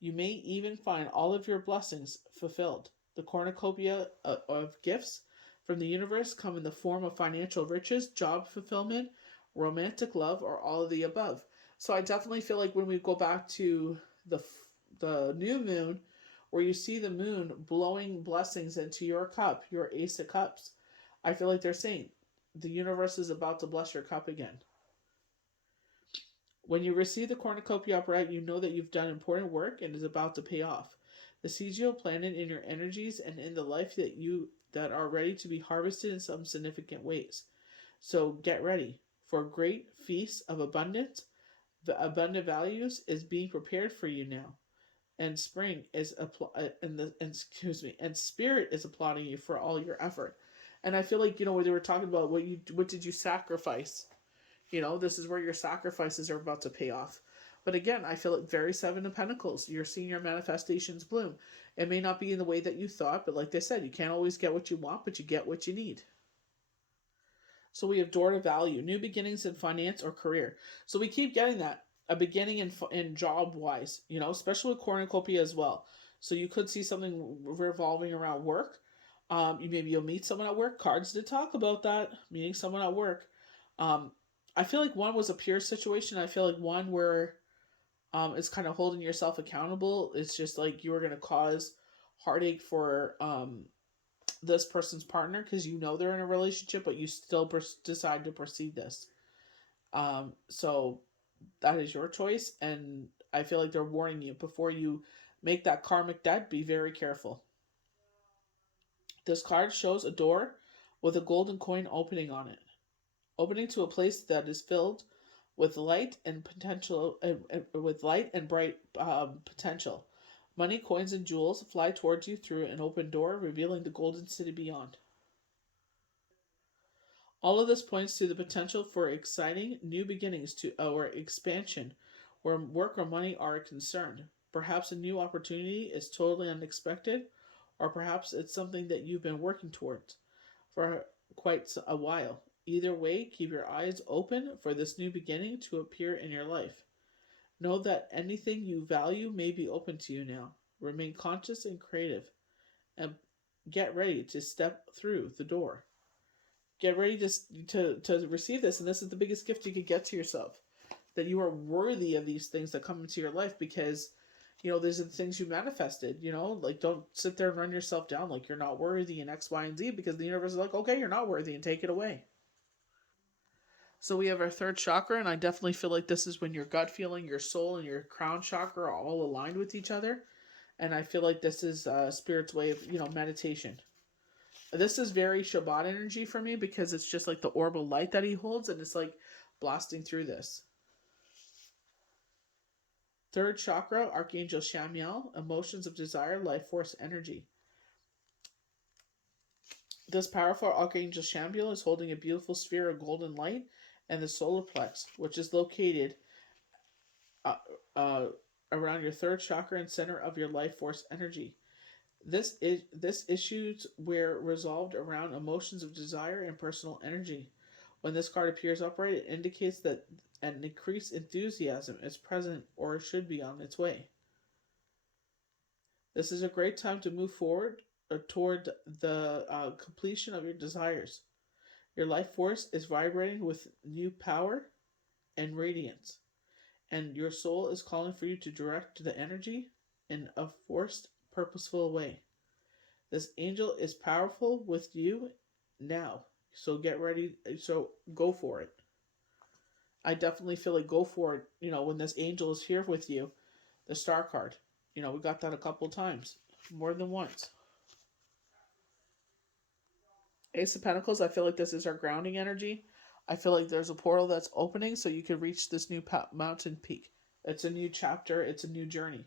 You may even find all of your blessings fulfilled. The cornucopia of gifts from the universe come in the form of financial riches, job fulfillment, romantic love, or all of the above. So I definitely feel like when we go back to the new moon, where you see the moon blowing blessings into your cup, your Ace of Cups, I feel like they're saying the universe is about to bless your cup again. When you receive the cornucopia upright, you know that you've done important work and is about to pay off. The seeds you have planted in your energies and in the life that are ready to be harvested in some significant ways. So get ready for a great feast of abundance. The abundant values is being prepared for you now, and spring is and spirit is applauding you for all your effort. And I feel like when they were talking about what did you sacrifice. This is where your sacrifices are about to pay off. But again, I feel like very Seven of Pentacles. You're seeing your manifestations bloom. It may not be in the way that you thought, but like they said, you can't always get what you want, but you get what you need. So we have door to value, new beginnings in finance or career. So we keep getting that, a beginning in job wise, especially with cornucopia as well. So you could see something revolving around work. You'll meet someone at work. Cards did talk about that, meeting someone at work. Um, I feel like one was a peer situation. I feel like one where it's kind of holding yourself accountable. It's just like you are going to cause heartache for this person's partner because they're in a relationship, but you still decide to proceed this. So that is your choice, and I feel like they're warning you before you make that karmic debt. Be very careful. This card shows a door with a golden coin opening on it, opening to a place that is filled with light and potential, with light and bright potential. Money, coins, and jewels fly towards you through an open door, revealing the golden city beyond. All of this points to the potential for exciting new beginnings or expansion where work or money are concerned. Perhaps a new opportunity is totally unexpected, or perhaps it's something that you've been working towards for quite a while. Either way, keep your eyes open for this new beginning to appear in your life. Know that anything you value may be open to you now. Remain conscious and creative, and get ready to step through the door. Get ready to receive this, and this is the biggest gift you could get to yourself, that you are worthy of these things that come into your life, because these are the things you manifested. Like, don't sit there and run yourself down like you're not worthy and X, Y, and Z, because the universe is like, okay, you're not worthy, and take it away. So we have our third chakra, and I definitely feel like this is when your gut feeling, your soul, and your crown chakra are all aligned with each other. And I feel like this is spirit's way of meditation. This is very Shabbat energy for me, because it's just like the orbital light that he holds, and it's like blasting through this. Third chakra, Archangel Shamiel, emotions of desire, life force, energy. This powerful Archangel Shamiel is holding a beautiful sphere of golden light and the solar plex, which is located uh, uh, around your third chakra and center of your life force energy. This issues were resolved around emotions of desire and personal energy. When this card appears upright, it indicates that an increased enthusiasm is present or should be on its way. This is a great time to move forward toward the completion of your desires. Your life force is vibrating with new power and radiance, and your soul is calling for you to direct the energy in a forced, purposeful way. This angel is powerful with you now. So get ready. So go for it. I definitely feel like go for it. When this angel is here with you, the star card. We got that a couple times, more than once. Ace of Pentacles, I feel like this is our grounding energy. I feel like there's a portal that's opening so you can reach this new mountain peak. It's a new chapter. It's a new journey.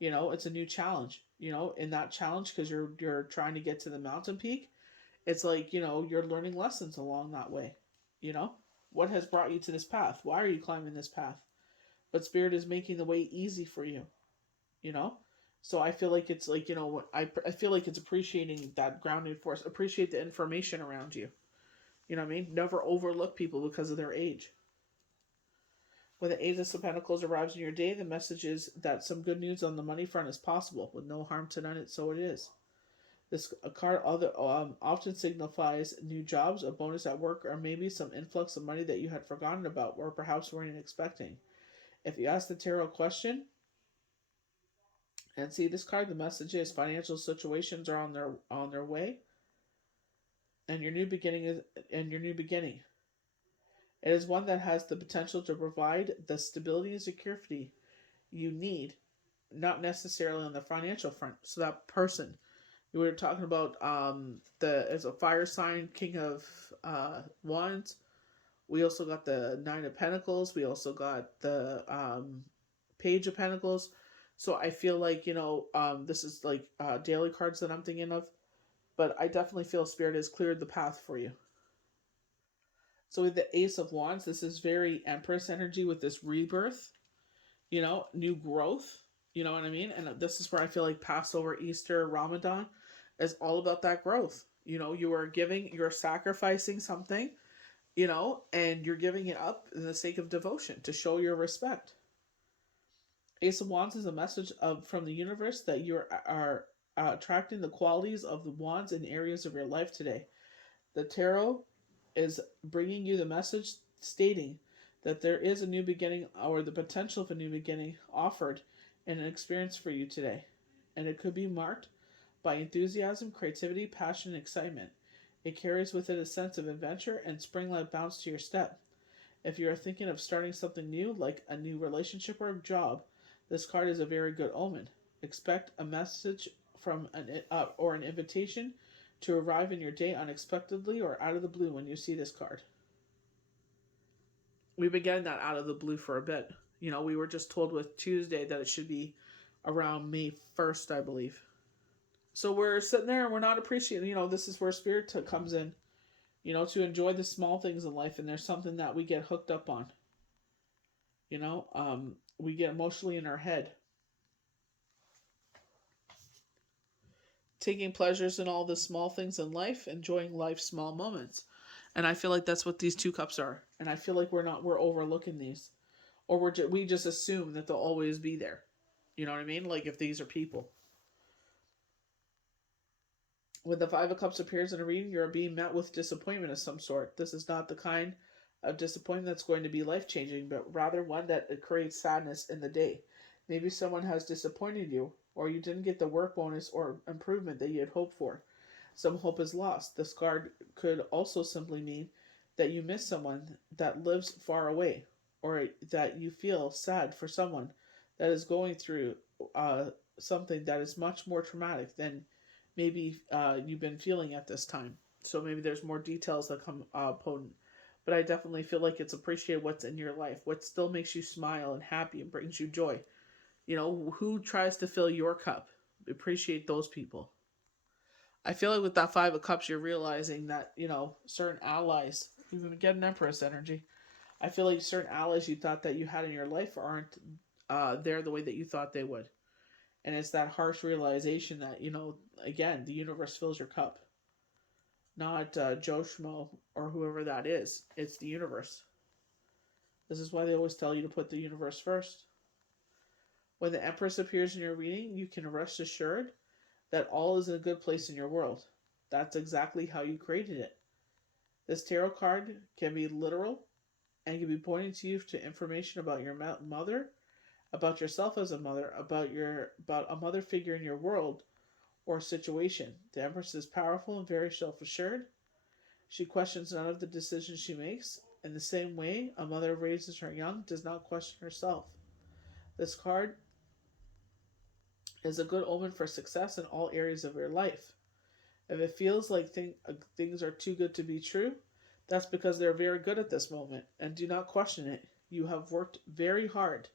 It's a new challenge. In that challenge, because you're trying to get to the mountain peak, it's like, you're learning lessons along that way. What has brought you to this path? Why are you climbing this path? But Spirit is making the way easy for you. you know so I feel like it's like, I feel like it's appreciating that grounding force, appreciate the information around you. You know what I mean? Never overlook people because of their age. When the Ace of Pentacles arrives in your day, the message is that some good news on the money front is possible with no harm to none. So it is. This card often signifies new jobs, a bonus at work, or maybe some influx of money that you had forgotten about or perhaps weren't expecting. If you ask the tarot question and see this card, the message is financial situations are on their way, and your new beginning is and your new beginning. It is one that has the potential to provide the stability and security you need, not necessarily on the financial front. So that person we were talking about, the as a fire sign, King of Wands. We also got the Nine of Pentacles. We also got the Page of Pentacles. So I feel like, this is like daily cards that I'm thinking of, but I definitely feel Spirit has cleared the path for you. So with the Ace of Wands, this is very Empress energy with this rebirth. new growth. You know what I mean? And this is where I feel like Passover, Easter, Ramadan is all about that growth. You are giving, you're sacrificing something, and you're giving it up in the sake of devotion to show your respect. Ace of Wands is a message from the universe that are attracting the qualities of the wands in areas of your life today. The tarot is bringing you the message stating that there is a new beginning or the potential of a new beginning offered in an experience for you today. And it could be marked by enthusiasm, creativity, passion, and excitement. It carries with it a sense of adventure and spring-like bounce to your step. If you are thinking of starting something new, like a new relationship or job, this card is a very good omen. Expect a message from or an invitation to arrive in your day unexpectedly or out of the blue when you see this card. We've been getting that out of the blue for a bit. We were just told with Tuesday that it should be around May 1st, I believe. So we're sitting there and we're not appreciating, this is where spirit comes in, to enjoy the small things in life. And there's something that we get hooked up on. We get emotionally in our head. Taking pleasures in all the small things in life, enjoying life's small moments. And I feel like that's what these two cups are. And I feel like we're overlooking these. Or we just assume that they'll always be there. You know what I mean? Like if these are people. When the Five of Cups appears in a reading, you're being met with disappointment of some sort. This is not the kind of disappointment that's going to be life-changing, but rather one that creates sadness in the day. Maybe someone has disappointed you, or you didn't get the work bonus or improvement that you had hoped for. Some hope is lost. This card could also simply mean that you miss someone that lives far away, or that you feel sad for someone that is going through something that is much more traumatic than maybe you've been feeling at this time. So maybe there's more details that come potent. But I definitely feel like it's appreciate what's in your life, what still makes you smile and happy and brings you joy. Who tries to fill your cup? Appreciate those people. I feel like with that Five of Cups, you're realizing that, certain allies, even get an Empress energy. I feel like certain allies you thought that you had in your life aren't there the way that you thought they would. And it's that harsh realization that, again, the universe fills your cup. Not Joe Schmo or whoever that is. It's the universe. This is why they always tell you to put the universe first. When the Empress appears in your reading, you can rest assured that all is in a good place in your world. That's exactly how you created it. This tarot card can be literal and can be pointing to you to information about your mother, about yourself as a mother, about a mother figure in your world or situation. The Empress is powerful and very self-assured. She questions none of the decisions she makes. In the same way, a mother raises her young does not question herself. This card is a good omen for success in all areas of your life. If it feels like things are too good to be true, that's because they're very good at this moment, and do not question it. You have worked very hard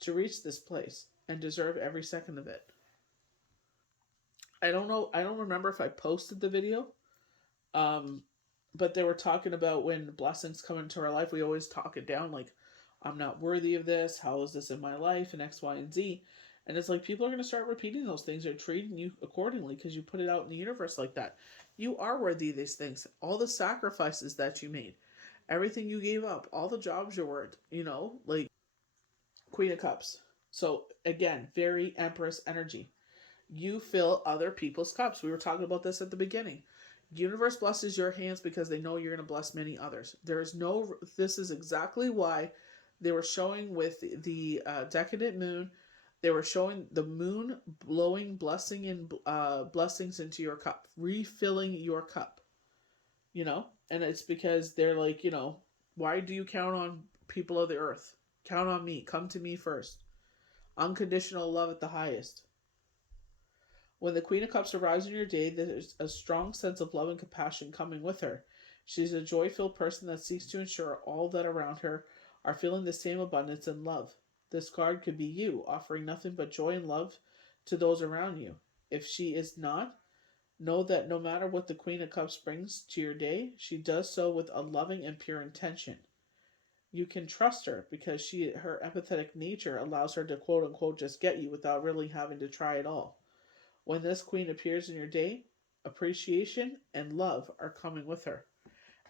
to reach this place and deserve every second of it. I don't know, I don't remember if I posted the video, um, but they were talking about when blessings come into our life, we always talk it down like, I'm not worthy of this, how is this in my life, and X, Y, and Z. And it's like people are going to start repeating those things or treating you accordingly because you put it out in the universe like that. You are worthy of these things. All the sacrifices that you made, everything you gave up, all the jobs you worked, like Queen of Cups. So again, very Empress energy. You fill other people's cups. We were talking about this at the beginning. Universe blesses your hands because they know you're going to bless many others. This is exactly why they were showing with the decadent moon. They were showing the moon blowing blessings into your cup, refilling your cup. And it's because they're like, why do you count on people of the earth? Count on me. Come to me first. Unconditional love at the highest. When the Queen of Cups arrives in your day, there's a strong sense of love and compassion coming with her. She's a joy-filled person that seeks to ensure all that around her are feeling the same abundance and love. This card could be you, offering nothing but joy and love to those around you. If she is not, know that no matter what the Queen of Cups brings to your day, she does so with a loving and pure intention. You can trust her because her empathetic nature allows her to quote unquote just get you without really having to try at all. When this queen appears in your day, appreciation and love are coming with her.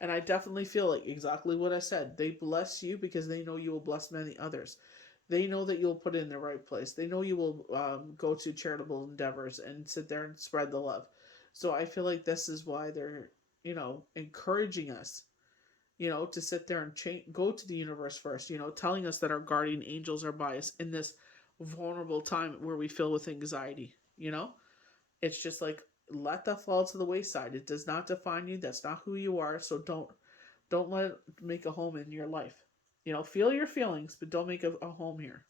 And I definitely feel like exactly what I said. They bless you because they know you will bless many others. They know that you'll put it in the right place. They know you will go to charitable endeavors and sit there and spread the love. So I feel like this is why they're, encouraging us, to sit there and go to the universe first, telling us that our guardian angels are by us in this vulnerable time where we feel with anxiety. It's just like, let that fall to the wayside. It does not define you. That's not who you are. So don't let it make a home in your life. Feel your feelings, but don't make a home here.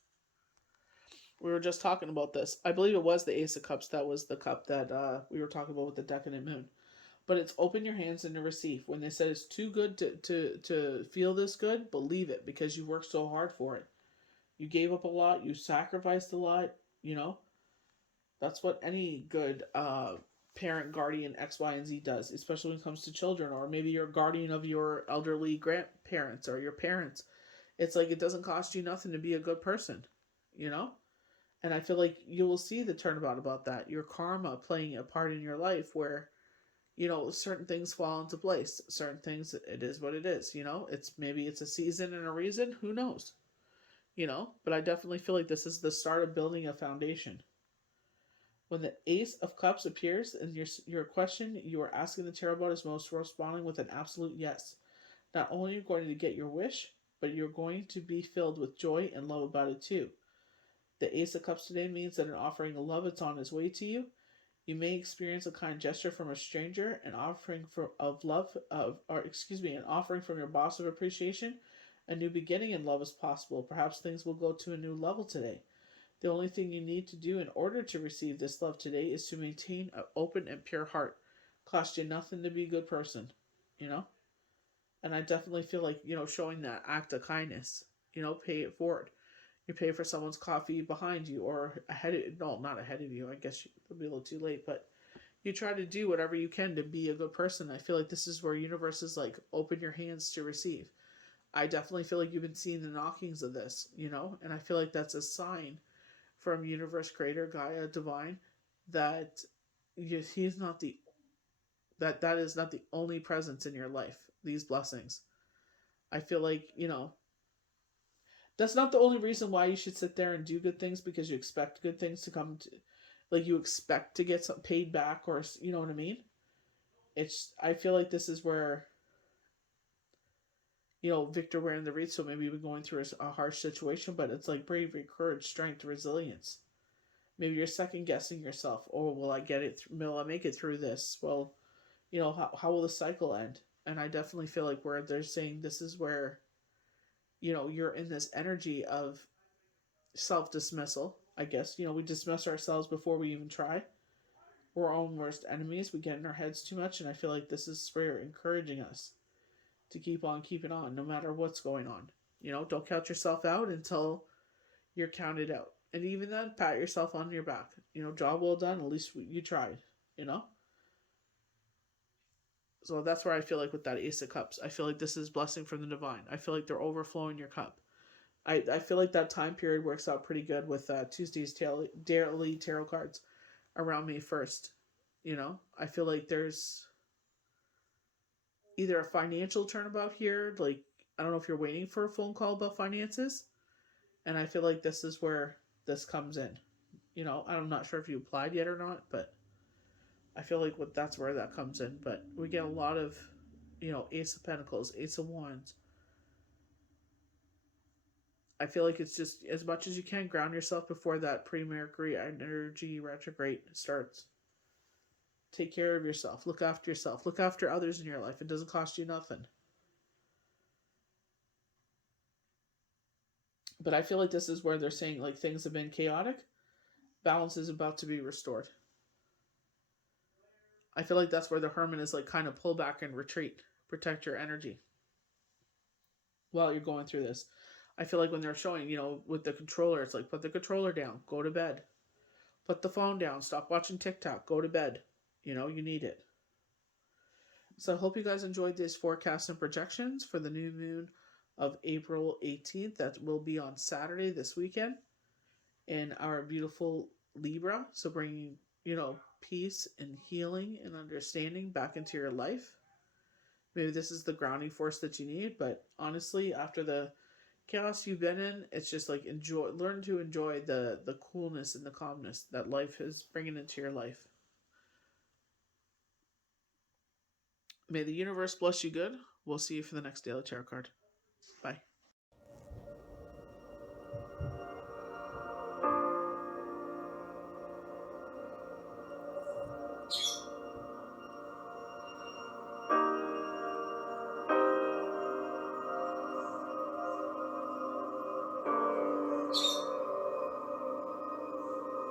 We were just talking about this. I believe it was the Ace of Cups that was the cup that we were talking about with the Decadent Moon. But it's open your hands and to receive. When they said it's too good to feel this good, believe it because you worked so hard for it. You gave up a lot. You sacrificed a lot. You know, that's what any good parent, guardian, X, Y, and Z does, especially when it comes to children, or maybe you're a guardian of your elderly grandparents or your parents. It's like it doesn't cost you nothing to be a good person, you know? And I feel like you will see the turnabout about that. Your karma playing a part in your life where, certain things fall into place. Certain things, it is what it is, It's maybe it's a season and a reason, who knows? But I definitely feel like this is the start of building a foundation. When the Ace of Cups appears in your question, you are asking the tarot about is most responding with an absolute yes. Not only are you going to get your wish, but you're going to be filled with joy and love about it too. The Ace of Cups today means that an offering of love is on its way to you. You may experience a kind gesture from a stranger, an offering of love, an offering from your boss of appreciation. A new beginning in love is possible. Perhaps things will go to a new level today. The only thing you need to do in order to receive this love today is to maintain an open and pure heart. Cost you nothing to be a good person, you know? And I definitely feel like, showing that act of kindness, pay it forward. You pay for someone's coffee behind you or ahead of, no, not ahead of you. I guess it'll be a little too late, but you try to do whatever you can to be a good person. I feel like this is where universe is like, open your hands to receive. I definitely feel like you've been seeing the knockings of this, and I feel like that's a sign from universe creator Gaia divine that he's not the that is not the only presence in your life, these blessings. I feel like, that's not the only reason why you should sit there and do good things, because you expect good things to come to, like, you expect to get some paid back, or you know what I mean. I feel like this is where, Victor wearing the wreath, so maybe you've been going through a harsh situation, but it's like bravery, courage, strength, resilience. Maybe you're second guessing yourself. Oh, will I get it? Will I make it through this? Well, how will the cycle end? And I definitely feel like where they're saying this is where, you're in this energy of self dismissal. I guess, we dismiss ourselves before we even try. We're our own worst enemies. We get in our heads too much. And I feel like this is Spirit encouraging us to keep on keeping on no matter what's going on. Don't count yourself out until you're counted out. And even then, pat yourself on your back. Job well done. At least you tried. You know. So that's where I feel like with that Ace of Cups, I feel like this is blessing from the divine. I feel like they're overflowing your cup. I feel like that time period works out pretty good with Tuesday's daily tarot cards around May 1st. I feel like there's either a financial turnabout here, like, I don't know if you're waiting for a phone call about finances, and I feel like this is where this comes in. I'm not sure if you applied yet or not, but I feel like that's where that comes in. But we get a lot of, Ace of Pentacles, Ace of Wands. I feel like it's just as much as you can ground yourself before that pre-Mercury energy retrograde starts. Take care of yourself. Look after yourself. Look after others in your life. It doesn't cost you nothing. But I feel like this is where they're saying like things have been chaotic. Balance is about to be restored. I feel like that's where the Hermit is like kind of pull back and retreat. Protect your energy while you're going through this. I feel like when they're showing, with the controller, it's like put the controller down, go to bed. Put the phone down, stop watching TikTok, go to bed. You need it. So I hope you guys enjoyed these forecasts and projections for the new moon of April 18th. That will be on Saturday this weekend in our beautiful Libra. So bringing, peace and healing and understanding back into your life. Maybe this is the grounding force that you need, but honestly, after the chaos you've been in, it's just like learn to enjoy the coolness and the calmness that life is bringing into your life. May the universe bless you good. We'll see you for the next daily tarot card. Bye.